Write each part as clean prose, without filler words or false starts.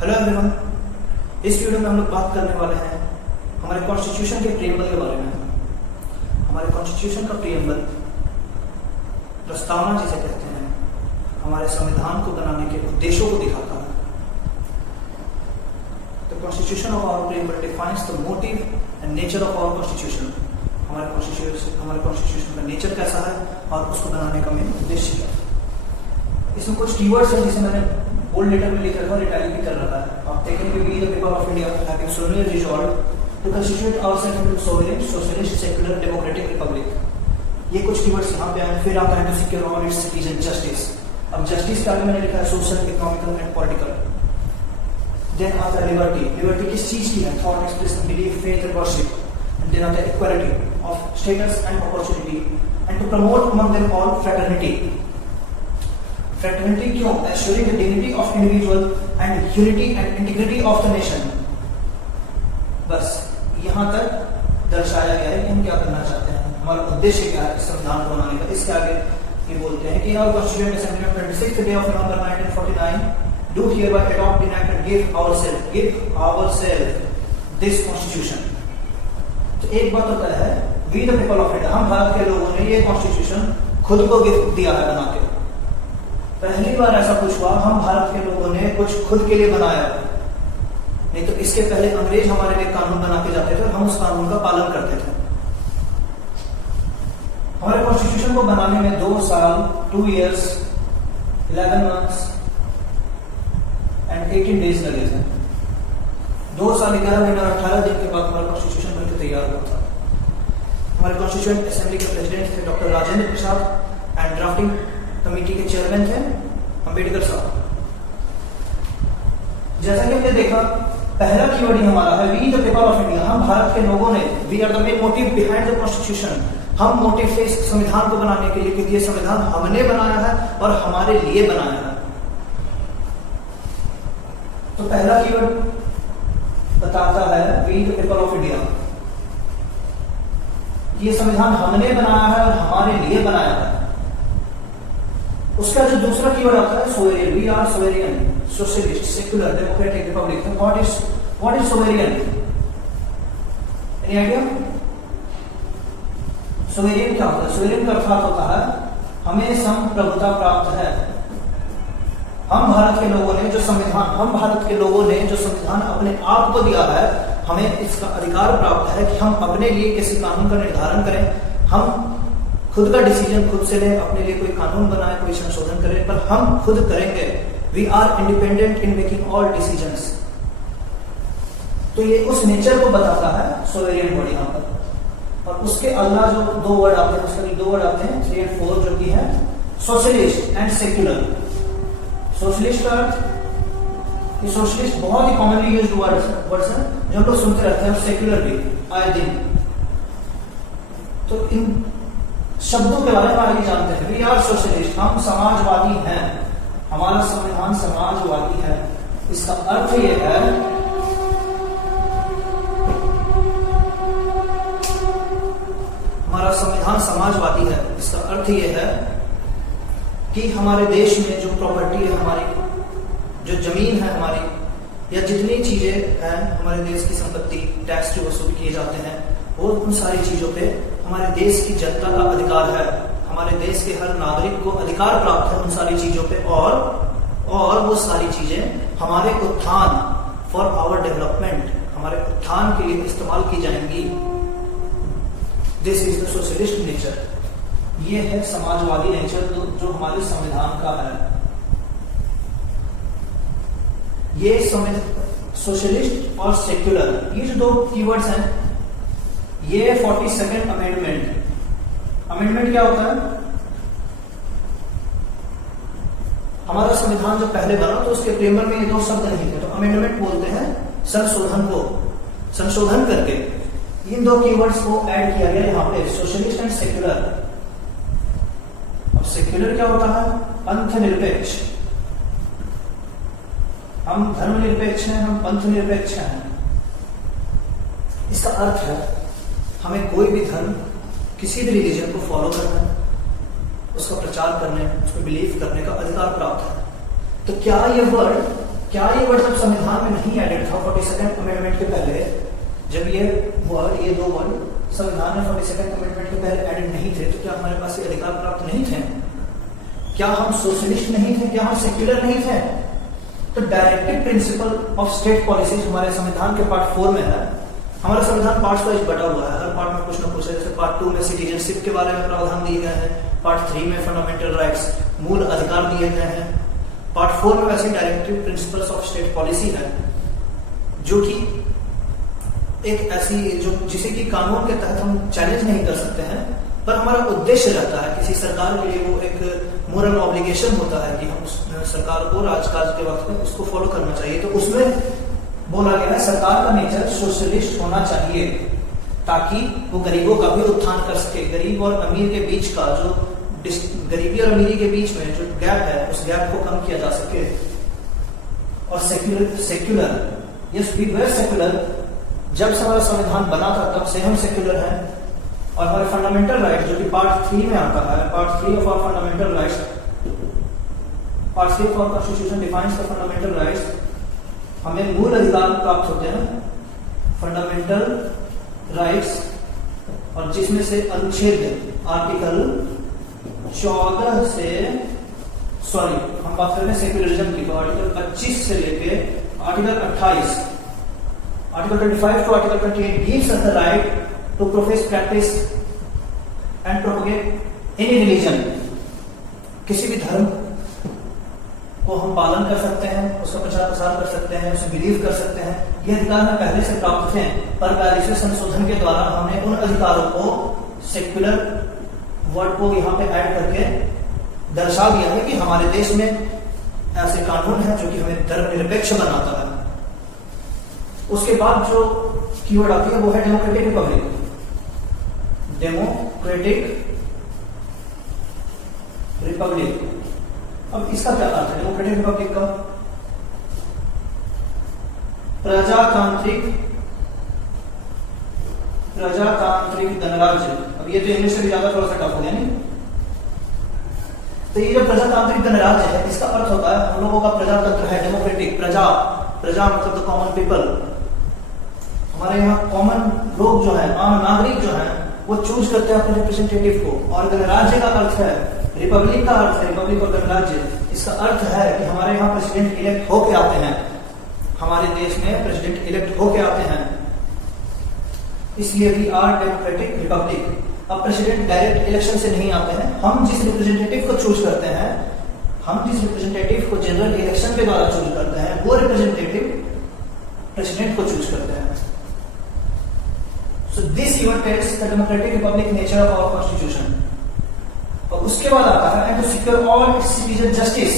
Hello everyone, इस video में हम लोग बात करने वाले हैं हमारे कॉन्स्टिट्यूशन के प्रीएम्बल के बारे में। हमारे कॉन्स्टिट्यूशन का प्रीएम्बल प्रस्तावना जिसे कहते हैं, हमारे संविधान को बनाने के उद्देश्यों को दिखाता है। The constitution of our preamble defines the motive and nature of our constitution. हमारे कॉन्स्टिट्यूशन का नेचर कैसा है और उसको बनाने का मेन उद्देश्य क्या है। इसमें कुछ कीवर्ड्स हैं जिसे मैंने बोल्ड लेटर में लिखा था और इटैलिक भी कर रखा है। आप देखेंगे we the people of India having solemnly resolved to constitute ourselves into sovereign socialist secular democratic republic. ये कुछ कीवर्ड्स यहाँ पे आए। फिर आता है to secure all its citizen justice. अब जस्टिस के आगे मैंने लिखा है social, economical and political. Then आता है लिबर्टी। लिबर्टी किस चीज की है? Thought, expression, belief, faith and worship. And then आता है equality of status and opportunity and to promote among them all fraternity. Fraternity क्यों? Assuring the dignity of individual and unity and integrity of the nation। बस यहाँ तक दर्शाया गया है कि हम क्या करना चाहते हैं, हमारा उद्देश्य क्या है इस संविधान को बनाने का। इसके आगे ये बोलते हैं कि our Constituent Assembly on 26th day of November 1949 do hereby adopt, enact and give ourselves this constitution। तो एक बात होता है we the people of India, हम भारत के लोगों ने ये कॉन्स्टिट्यूशन खुद को गिफ्ट दिया है बना के। पहली बार ऐसा कुछ हुआ, हम भारत के लोगों ने कुछ खुद के लिए बनाया। नहीं तो इसके पहले अंग्रेज हमारे लिए कानून बना के जाते थे और हम उस कानून का पालन करते थे। हमारे कॉन्स्टिट्यूशन को बनाने में 2 साल 2 years 11 months एंड 18 days लगे थे। 2 साल 11 महीने और 18 दिन के बाद हमारा कॉन्स्टिट्यूशन बनकर तैयार हुआ था। हमारे कॉन्स्टिट्यूशन असेंबली के प्रेसिडेंट थे doctor Rajendra Prasad and drafting committee के चेयरमैन थे अंबेडकर साहब। जैसा कि हमने देखा, पहला कीवर्ड हमारा है we the people of India. हम भारत के लोगों ने, we are the main motive behind the constitution. हम मोटिव थे इस संविधान को बनाने के लिए क्योंकि ये संविधान हमने बनाया है और हमारे लिए बनाया है। तो पहला कीवर्ड बताता है we the people of India, ये संविधान हमने बनाया है और हमारे लिए बनाया है। उसका जो दूसरा कीवर्ड आता है sovereign. We are sovereign, socialist, secular, democratic republic. तो what is sovereign? Any idea? Sovereign क्या होता है? सोवेरियन का अर्थात होता है हमें संप्रभुता प्राप्त है। हम भारत के लोगों ने जो संविधान अपने आप को दिया है, हमें इसका अधिकार प्राप्त है कि हम अपने लिए किसी कानून का निर्धारण करें। हम खुद का डिसीजन खुद से लें, अपने लिए कोई कानून बनाए, कोई संशोधन करें, पर हम खुद करेंगे। We are independent in making all decisions. तो ये उस नेचर को बताता है सोवेरियन वर्ड यहाँ पर। और उसके अगला जो 2 वर्ड आते हैं, उसके 2 वर्ड आते हैं 3 और 4, जो कि है सोशलिस्ट एंड सेक्युलर। सोशलिस्ट का अर्थ, ये सोशलिस्ट बहुत ही कॉमनली यूज्ड वर्ड्स हैं जो हम लोग सुनते रहते हैं, और सेक्युलर भी आए दिन। तो इन शब्दों के बारे में आगे जानते हैं। वी आर सोशलिस्ट, हम समाजवादी हैं, हमारा संविधान समाजवादी है। इसका अर्थ यह है हमारा संविधान समाजवादी है। इसका अर्थ यह है कि हमारे देश में जो प्रॉपर्टी है, हमारी जो जमीन है हमारी, या जितनी चीजें हैं हमारे देश की संपत्ति, टैक्स जो वसूल किए जाते हैं, वो उन सारी चीजों पे हमारे देश की जनता का अधिकार है। हमारे देश के हर नागरिक को अधिकार प्राप्त है उन सारी चीजों पे, और वो सारी चीजें हमारे उत्थान, फॉर आवर डेवलपमेंट, हमारे उत्थान के लिए इस्तेमाल की जाएंगी। This is the socialist nature. ये है समाजवादी नेचर जो हमारे संविधान का है। ये सोशलिस्ट और सेक्युलर, ये जो 2 कीवर्ड्स हैं, ये 42nd अमेंडमेंट। अमेंडमेंट क्या होता है? हमारा संविधान जब पहले बना तो उसके प्रीएम्बल में ये 2 शब्द नहीं थे, तो अमेंडमेंट बोलते हैं संशोधन को। संशोधन करके इन 2 कीवर्ड्स को ऐड किया गया यहाँ पे, सोशलिस्ट एंड सेक्युलर। अब सेक्युलर क्या होता है? पंथ निरपेक्ष। हम धर्मनिरपेक्ष हैं, हम पंथ निरपेक्ष हैं। इसका अर्थ है हमें कोई भी धर्म, किसी भी रिलीजन को फॉलो करना है, उसका प्रचार करने, उसको बिलीव करने का अधिकार प्राप्त है। तो क्या ये वर्ड क्या ये वर्ड जब संविधान में नहीं एडेड था 42nd अमेंडमेंट के पहले, जब ये दो वर्ड संविधान में 42nd अमेंडमेंट के पहले एडेड नहीं थे, तो क्या हमारे पास ये अधिकार प्राप्त नहीं थे? क्या हम सोशलिस्ट नहीं थे? क्या हम सेक्युलर नहीं थे? तो directive principle of state policies हमारे संविधान के पार्ट 4 में है। हमारा संविधान पार्ट्स वाइज बटा हुआ है, हर पार्ट में कुछ ना कुछ है। जैसे पार्ट 2 में सिटीजनशिप के बारे में प्रावधान दिए गए हैं, पार्ट 3 में फंडामेंटल राइट्स मूल अधिकार दिए गए हैं, पार्ट 4 में वैसे directive principles of state policy है, जो कि एक ऐसी जो जिसे कि कानून के तहत हम चैलेंज नहीं कर सकते हैं, पर हमारा उद्देश्य रहता है किसी सरकार के लिए, वो एक मोरल ऑब्लिगेशन होता है कि हम उस सरकार को राजकाज के वक्त में उसको फॉलो करना चाहिए। तो उसमें बोला गया है सरकार का नेचर सोशलिस्ट होना चाहिए, ताकि वो गरीबों का भी उत्थान कर सके। गरीब और अमीर के बीच का जो गरीबी और अमीरी के बीच में जो गैप है, उस गैप को कम किया जा सके। और secular yes we were secular, जब से हमारा संविधान बना था तब से हम सेक्युलर हैं। और हमारे फंडामेंटल राइट जो कि पार्ट 3 में आता है, part 3 of our fundamental rights, part 3 of our constitution defines the fundamental rights, हमें मूल अधिकार प्राप्त होते हैं फंडामेंटल राइट्स, और जिसमें से अनुच्छेद आर्टिकल 14 से हम बात कर रहे हैं सेक्युलरिज्म की, तो आर्टिकल 25 से लेके article 28, article 25 to article 28 gives us the right to profess, practice and propagate any religion। किसी भी धर्म को हम पालन कर सकते हैं, उसका प्रचार प्रसार कर सकते हैं, उसे बिलीव कर सकते हैं। ये अधिकार हमें पहले से प्राप्त थे, पर 42वें संशोधन के द्वारा हमने उन अधिकारों को सेक्युलर वर्ड को यहाँ पे ऐड करके दर्शा दिया है कि हमारे देश में ऐसे कानून है जो कि हमें धर्मनिरपेक्ष बनाता है। उसके बाद जो कीवर्ड आती है वो है डेमोक्रेटिक रिपब्लिक। डेमोक्रेटिक रिपब्लिक, अब इसका क्या अर्थ है डेमोक्रेटिक रिपब्लिक का? प्रजातांत्रिक गणराज्य। अब ये तो इंग्लिश से भी ज्यादा थोड़ा सा टफ हो गया नहीं? तो ये जो प्रजातांत्रिक गणराज्य है, इसका अर्थ होता है हम लोगों का प्रजातंत्र है, डेमोक्रेटिक। प्रजा मतलब द कॉमन पीपल। हमारे यहाँ कॉमन लोग जो है, आम नागरिक जो है, वो चूज करते हैं अपने रिप्रेजेंटेटिव को। और गणराज्य का अर्थ है, रिपब्लिक का अर्थ है, रिपब्लिक और गणराज्य, इसका अर्थ है कि हमारे यहाँ प्रेसिडेंट इलेक्ट होके आते हैं, हमारे देश में प्रेसिडेंट इलेक्ट होके आते हैं, इसलिए वी आर डेमोक्रेटिक रिपब्लिक। अब प्रेसिडेंट डायरेक्ट इलेक्शन से नहीं आते हैं, हम जिस रिप्रेजेंटेटिव को चूज करते हैं, हम जिस रिप्रेजेंटेटिव को जनरल इलेक्शन के द्वारा चूज करते हैं, वो रिप्रेजेंटेटिव प्रेसिडेंट को चूज करते हैं। So this even tells the democratic republic nature of our constitution। और उसके बाद आता है and to secure all its citizen justice।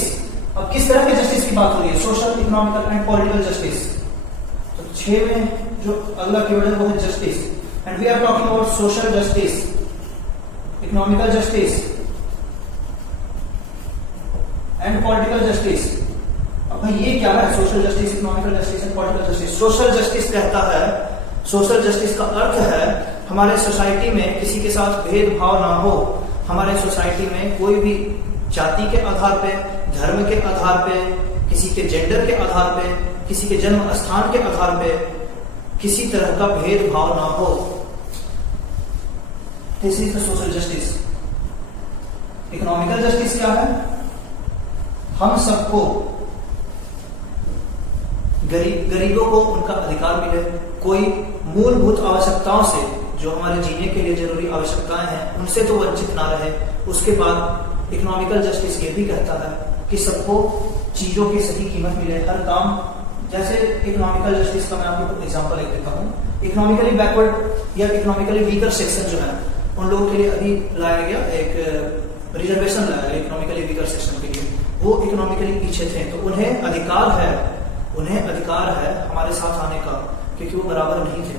अब किस तरह के जस्टिस की बात हो रही है? Social, economical and political justice. तो 6 में जो अगला कीवर्ड है वो है justice, and we are talking about social justice, economical justice and political justice. अब भाई ये क्या है? Social justice, economical justice and political justice. Social justice कहता है, सोशल जस्टिस का अर्थ है हमारे सोसाइटी में किसी के साथ भेदभाव ना हो, हमारे सोसाइटी में कोई भी जाति के आधार पे, धर्म के आधार पे, किसी के जेंडर के आधार पे, किसी के जन्म स्थान के आधार पे किसी तरह का भेदभाव ना हो। This is the social justice. Economical justice क्या है? हम सबको, गरीबों को उनका अधिकार मिले, कोई मूलभूत आवश्यकताओं से, जो हमारे जीने के लिए जरूरी आवश्यकताएं हैं, उनसे तो वंचित ना रहे। उसके बाद इकोनॉमिकल जस्टिस ये भी कहता है कि सबको चीजों की सही कीमत मिले, हर काम। जैसे इकोनॉमिकल जस्टिस का मैं आपको एग्जांपल एक देता हूँ। इकोनॉमिकली बैकवर्ड या इकोनॉमिकली वीकर सेक्शन जो है, उन लोगों के लिए अभी लाया गया एक रिजर्वेशन लाया गया इकोनॉमिकली वीकर सेक्शन के लिए। वो इकोनॉमिकली पीछे थे, तो उन्हें अधिकार है हमारे साथ आने का, क्योंकि वो बराबर नहीं थे।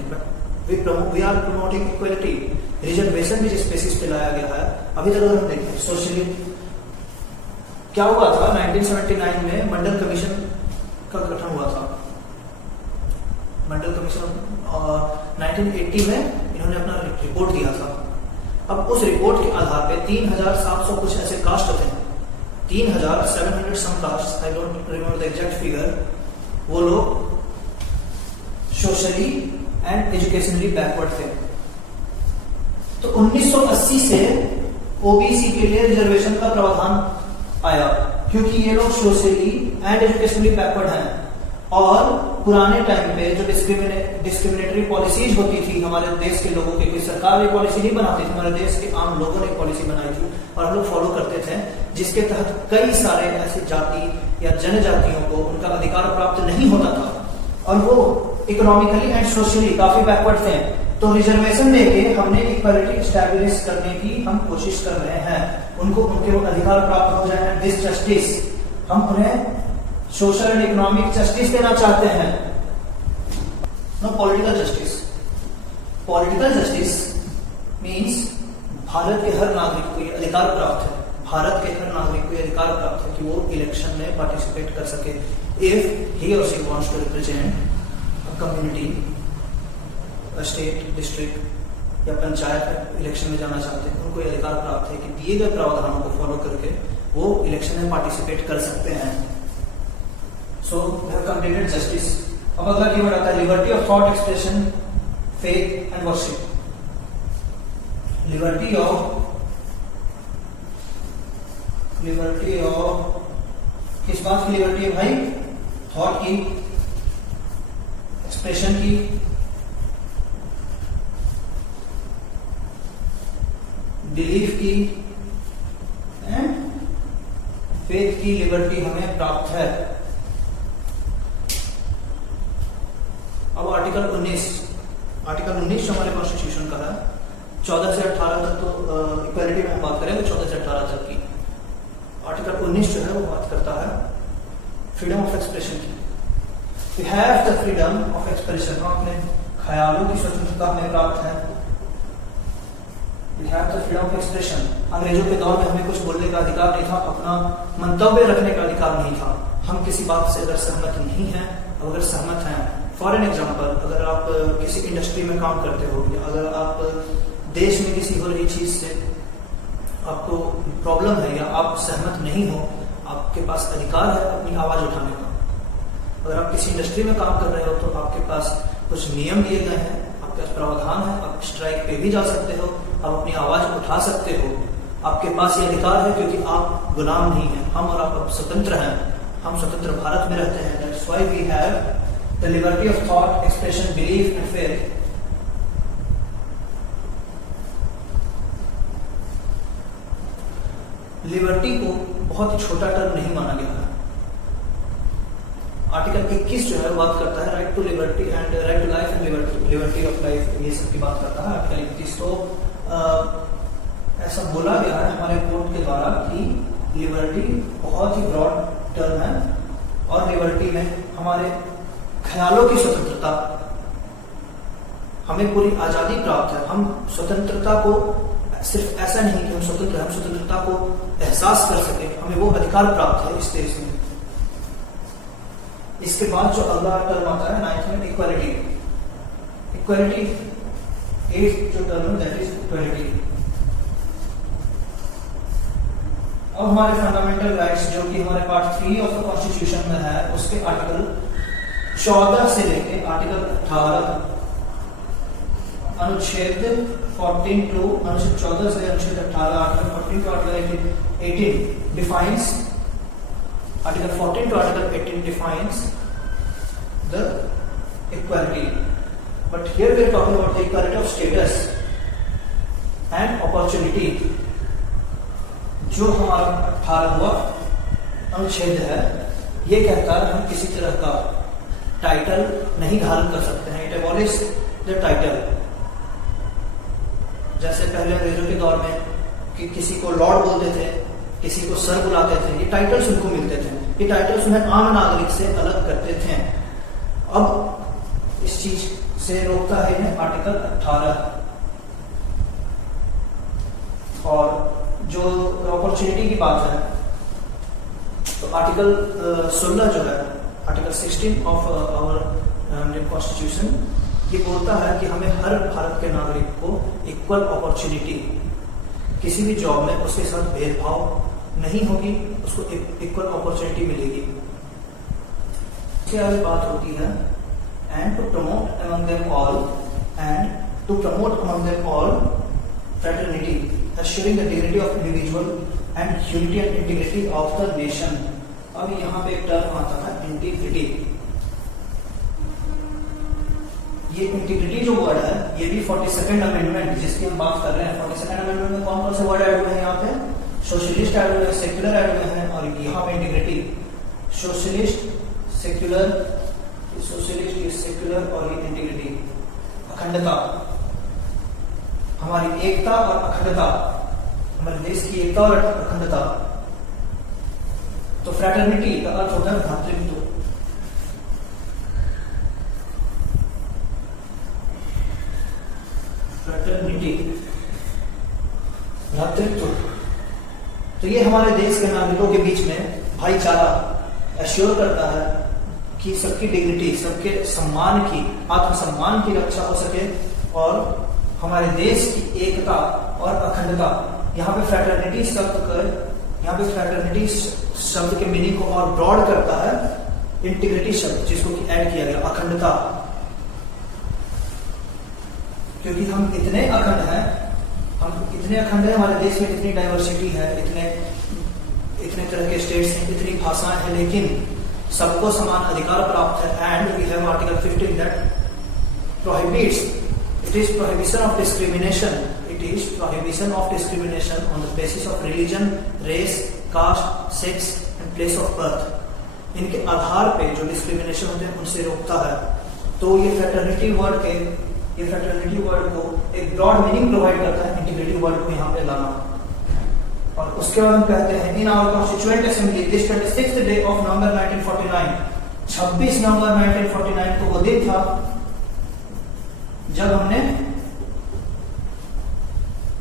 We are promoting equality. Reservation भी जिस बेसिस पे लाया गया है, अभी तक अगर हम देखें सोशली क्या हुआ था, 1979 में मंडल कमीशन का गठन हुआ था। मंडल कमीशन 1980 में इन्होंने अपना रिपोर्ट दिया था। अब उस रिपोर्ट के आधार पे 3700 कुछ ऐसे कास्ट थे, 3700 some caste, I don't remember the exact figure. Socially and educationally backward थे। तो 1980 से ओबीसी के लिए रिजर्वेशन का प्रावधान आया, क्योंकि ये लोग सोशली एंड एजुकेशनली बैकवर्ड हैं। और पुराने टाइम पे जो डिस्क्रिमिनेटरी पॉलिसीज होती थी हमारे देश के लोगों के, कोई सरकार ये पॉलिसी नहीं बनाती थी, हमारे देश के आम लोगों ने पॉलिसी बनाई थी और हम लोग फॉलो करते थे, जिसके तहत कई सारे ऐसी जाति या जनजातियों को उनका अधिकार प्राप्त नहीं होता था और वो इकोनॉमिकली एंड सोशली काफी बैकवर्ड थे। तो रिजर्वेशन देके हमने इक्वालिटी स्टैब्लिश करने की हम कोशिश कर रहे हैं, उनको उनके वो अधिकार प्राप्त हो जाए। दिस जस्टिस, हम उन्हें सोशल एंड इकोनॉमिक जस्टिस देना चाहते हैं। No political justice. Political justice means Bharat के हर नागरिक को ये अधिकार प्राप्त है, भारत के हर नागरिक को ये अधिकार प्राप्त है कि वो इलेक्शन में पार्टिसिपेट कर सके। इफ ही और she wants to represent a community, state, district या पंचायत इलेक्शन में जाना चाहते हैं, उनको ये अधिकार प्राप्त है कि दिए गए प्रावधानों को फॉलो करके वो इलेक्शन में पार्टिसिपेट कर सकते हैं। So we have completed justice. अब अगला कीवर्ड आता है liberty of thought expression, faith and worship. Liberty of किस बात की लिबर्टी है भाई? थॉट की, एक्सप्रेशन की, बिलीफ की एंड फेथ की लिबर्टी हमें प्राप्त है। अब आर्टिकल 19 जो हमारे कॉन्स्टिट्यूशन का है, 14 से 18 तक तो इक्वालिटी में हम बात करेंगे, 14 से 18 तक की। आर्टिकल 19 जो है वो बात करता है फ्रीडम ऑफ एक्सप्रेशन की। We have the freedom of expression, हम अपने ख्यालों की स्वतंत्रता हमें प्राप्त है। We have the freedom of expression. अंग्रेजों के दौर में हमें कुछ बोलने का अधिकार नहीं था, अपना मंतव्य रखने का अधिकार नहीं था। हम किसी बात से अगर सहमत नहीं हैं, अगर सहमत हैं, फॉर एन एग्जाम्पल, अगर आप किसी इंडस्ट्री में काम करते हो या अगर आप देश में किसी हो रही चीज से आपको प्रॉब्लम है या आप सहमत नहीं हो, आपके पास अधिकार है अपनी आवाज उठाने का। अगर आप किसी इंडस्ट्री में काम कर रहे हो तो आपके पास कुछ नियम दिए गए हैं, आपके पास प्रावधान है, आप स्ट्राइक पे भी जा सकते हो, आप अपनी आवाज उठा सकते हो। आपके पास ये अधिकार है क्योंकि आप गुलाम नहीं हैं, हम और आप स्वतंत्र हैं, हम स्वतंत्र भारत में रहते हैं। That's why we have the liberty of thought, expression, belief and faith. Liberty को बहुत ही छोटा टर्म नहीं माना गया है। आर्टिकल 21 जो है वो बात करता है right to liberty and right to life and liberty of life, ये सब की बात करता है आर्टिकल 21। तो ऐसा बोला गया है हमारे कोर्ट के द्वारा कि लिबर्टी बहुत ही ब्रॉड टर्म है और लिबर्टी में हमारे ख्यालों की स्वतंत्रता, हमें पूरी आजादी प्राप्त है। हम स्वतंत्रता को सिर्फ ऐसा नहीं कि हम स्वतंत्र हैं, हम स्वतंत्रता को एहसास कर सके, हमें वो अधिकार प्राप्त है इस देश में। इसके बाद जो अगला टर्म आता है 9th में इक्वालिटी। इक्वालिटी 8th जो टर्म है दैट इज इक्वालिटी। अब हमारे फंडामेंटल राइट्स जो कि हमारे पार्ट 3 ऑफ द कॉन्स्टिट्यूशन में है, उसके आर्टिकल 14 से लेके आर्टिकल 18, अनुच्छेद 14 टू अनुच्छेद 14 से अनुच्छेद 18, article 14 to article 18 defines, article 14 to article 18 defines the equality. But here we are talking about the equality of status and opportunity. जो हमारा 18वां अनुच्छेद है ये कहता है हम किसी तरह का टाइटल नहीं धारण कर सकते हैं। It abolish the title. जैसे पहले अंग्रेजों के दौर में कि किसी को लॉर्ड बोलते थे, किसी को सर बुलाते थे, ये टाइटल्स उनको मिलते थे, ये टाइटल्स उन्हें आम नागरिक से अलग करते थे। अब इस चीज से रोकता है इन्हें आर्टिकल 18। और जो अपॉर्चुनिटी की बात है तो आर्टिकल 16 जो है, article 16 of our Indian constitution, ये बोलता है कि हमें हर भारत के नागरिक को इक्वल अपॉर्चुनिटी, किसी भी जॉब में उसके साथ भेदभाव नहीं होगी, उसको इक्वल अपॉर्चुनिटी मिलेगी। इसके आगे बात होती है and to promote among them all fraternity, assuring the dignity of individual and unity and integrity of the nation. अब यहाँ पे एक टर्म आता था इंटीग्रिटी. ये इंटीग्रिटी जो वर्ड है ये भी 42nd अमेंडमेंट जिसकी हम बात कर रहे हैं, 42nd अमेंडमेंट में कौन कौन से वर्ड ऐड हुए हैं यहाँ पे? सोशलिस्ट ऐड हुए हैं, सेक्युलर ऐड हुए हैं, और यहाँ पे इंटीग्रिटी. सोशलिस्ट, सेक्युलर और ये इंटीग्रिटी, अखंडता, हमारी एकता और अखंडता, हमारे देश की एकता और अखंडता. तो फ्रैटर्निटी का अर्थ होता है भ्रातृत्व. फ्रैटर्निटी, भ्रातृत्व. तो ये हमारे देश के नागरिकों के बीच में भाईचारा एश्योर करता है कि सबकी डिग्निटी, सबके सम्मान की, आत्मसम्मान की रक्षा हो सके और हमारे देश की एकता और अखंडता. यहाँ पे फ्रैटर्निटी शब्द के मीनिंग को और ब्रॉड करता है इंटीग्रिटी शब्द, जिसको कि ऐड किया गया, अखंडता. क्योंकि हम इतने अखंड हैं, हमारे देश में इतनी डाइवर्सिटी है, इतने तरह के स्टेट्स हैं, इतनी भाषाएं हैं, लेकिन सबको समान अधिकार प्राप्त है. And we have article 15 that prohibits, it is prohibition of discrimination on the basis of religion, race, caste, sex and place of birth. इनके आधार पे जो डिस्क्रिमिनेशन होते हैं उनसे रोकता है. तो ये फ्रैटर्निटी वर्ड को एक ब्रॉड मीनिंग प्रोवाइड करता है, इंटीग्रिटी वर्ड को यहाँ पे लाना. और उसके बाद हम कहते हैं in our constituent assembly this 26th day of November 1949, 26 नवंबर 1949 को वो दिन था जब हमने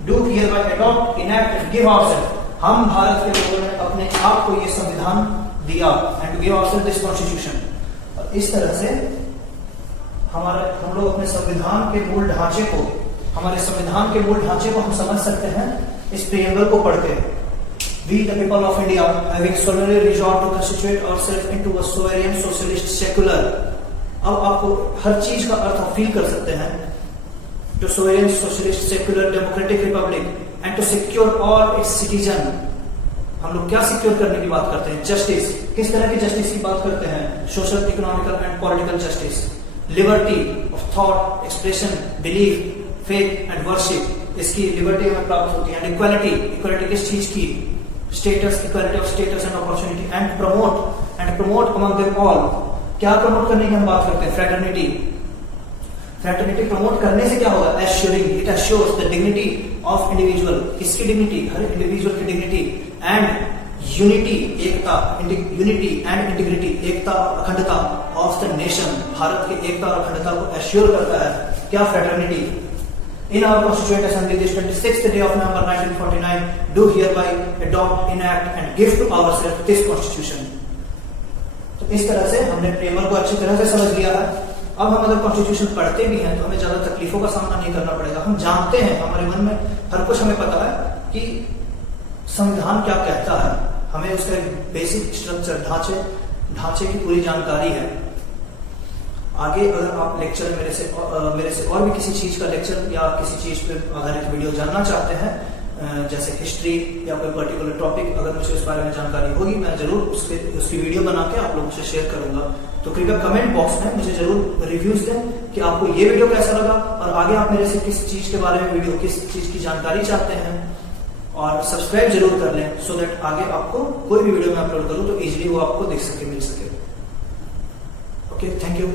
do hereby adopt, enact and give ourselves, हम भारत के लोगों ने अपने आप को ये संविधान दिया, and to give ourselves this constitution. और इस तरह से हम लोग अपने संविधान के मूल ढांचे को, हम समझ सकते हैं इस प्रियम्बल को पढ़ के. We the people of India having solemnly resolved to constitute ourselves into a sovereign socialist secular. अब आपको हर चीज का अर्थ आप फील कर सकते हैं. To sovereign socialist secular democratic republic and to secure all its citizen. हम लोग क्या सिक्योर करने की बात करते हैं? जस्टिस. किस तरह की जस्टिस की बात करते हैं? Social, economical and political justice. Liberty of thought, expression, belief, faith and worship, इसकी लिबर्टी हमें प्राप्त होती है. एंड इक्वालिटी किस चीज की? Status, equality of status and opportunity. And promote among them all. क्या प्रमोट करने की हम बात करते हैं? फ्रैटर्निटी प्रमोट करने से क्या होगा? Assuring, it assures the dignity of individual. किसकी डिग्निटी? हर इंडिविजुअल की डिग्निटी. एंड यूनिटी, एकता, यूनिटी एंड इंटीग्रिटी, एकता और अखंडता ऑफ द नेशन, भारत की एकता और अखंडता को एश्योर करता है. क्या? Fraternity. In our Constituent Assembly, this 26th day of November 1949, do hereby adopt, enact and give to ourselves this Constitution. तो इस तरह से हमने प्रेमर को अच्छी तरह से समझ लिया है. अब हम अगर कॉन्स्टिट्यूशन पढ़ते भी हैं तो हमें ज्यादा तकलीफों का सामना नहीं करना पड़ेगा. हम जानते हैं, हमारे मन में हर कुछ हमें पता है कि संविधान क्या कहता है. हमें उसका बेसिक स्ट्रक्चर, ढांचे की पूरी जानकारी है. आगे अगर आप लेक्चर मेरे से और भी किसी चीज का लेक्चर या किसी चीज पे आधारित वीडियो जानना चाहते हैं, जैसे हिस्ट्री या कोई पर्टिकुलर टॉपिक, अगर मुझे उस बारे में जानकारी होगी मैं जरूर उसकी वीडियो बना के आप लोगों से शेयर करूंगा. तो कृपया कमेंट बॉक्स में मुझे जरूर रिव्यूज दें कि आपको ये वीडियो कैसा लगा और आगे आप मेरे से किस चीज के बारे में वीडियो, किस चीज की जानकारी चाहते हैं. और सब्सक्राइब जरूर कर लें सो दैट आगे आपको कोई भी वीडियो मैं अपलोड करूं तो इजीली वो आपको मिल सके. Okay, thank you.